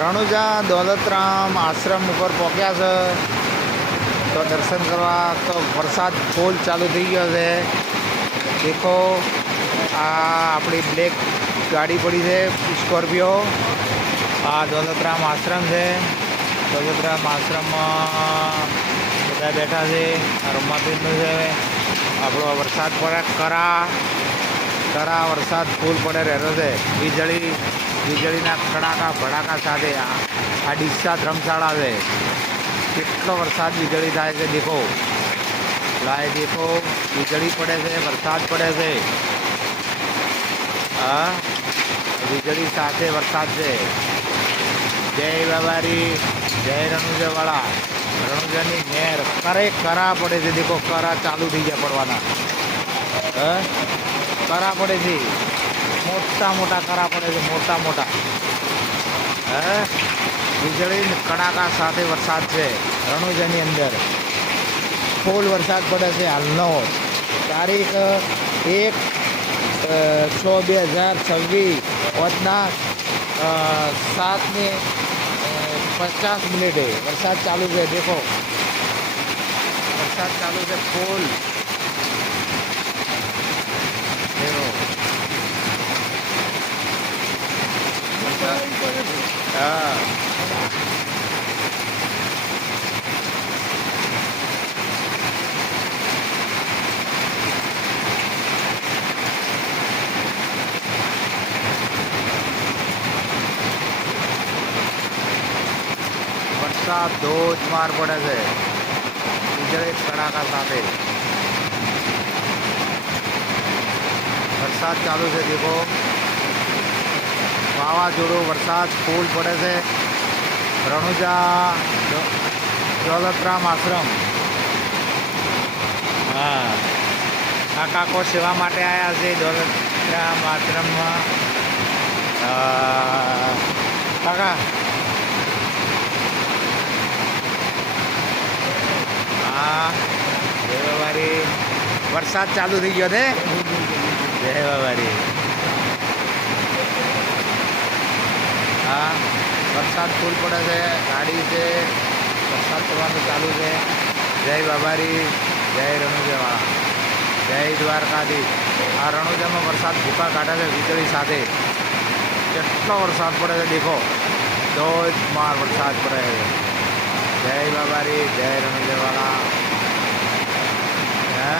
રણુજા દોલતરામ આશ્રમ ઉપર પહોંચ્યા છે તો દર્શન કરવા તો વરસાદ ફૂલ ચાલુ થઈ ગયો છે. દેખો આ આપણી બ્લેક ગાડી પડી છે સ્કોર્પિયો. આ દોલતરામ આશ્રમ છે. દોલતરામ આશ્રમમાં બધા બેઠા છે. આ રમાપીરનું છે. આપણો વરસાદ પડે કરા વરસાદ ફૂલ પડે રહેલો છે. વીજળીના કડાકા ભડાકા સાથે આ ડીસા ધર્મશાળા છે. કેટલો વરસાદ વીજળી થાય છે દેખો. દેખો વીજળી પડે છે, વરસાદ પડે છે. હા, વીજળી સાથે વરસાદ છે. જય બાબારી, જય રણુજાવાળા. રણુજાની નહેર કરા પડે છે. દેખો કરા ચાલુ થઈ ગયા પડવાના. કરા પડે છે, મોટા કરા પડે છે, મોટા. વીજળી કડાકા સાથે વરસાદ છે રણુજાની અંદર. ફૂલ વરસાદ પડે છે હાલનો. તારીખ 1/6/2026 રોજના 7:50 વરસાદ ચાલુ છે. દેખો વરસાદ ચાલુ છે ફૂલ. દેખો હા, વરસાદ ધોધમાર પડે છે વીજળી કડાકા સાથે. વરસાદ ચાલુ છે દેખો. વાવાઝોડું વરસાદ ફૂલ પડે છે. રણુજા દોલતરામ આશ્રમ. હા, આ કાકો સેવા માટે આવ્યા છે દોલતરામ આશ્રમમાં. કાકા હા, જય બાબારી. વરસાદ ચાલુ થઈ ગયો છે. જય બાબારી. હા, વરસાદ ફૂલ પડે છે. ગાડી છે, વરસાદ પડવાનું ચાલુ છે. જય બાબારી, જય રણુજાવાળા, જય દ્વારકાધીશ. આ રણુજામાં વરસાદ ભૂકા કાઢે છે વીજળી સાથે. કેટલો વરસાદ પડે છે દેખો. ધોધમાર વરસાદ પડે છે. જય બાબારી, જય રણુજાવાળા. હે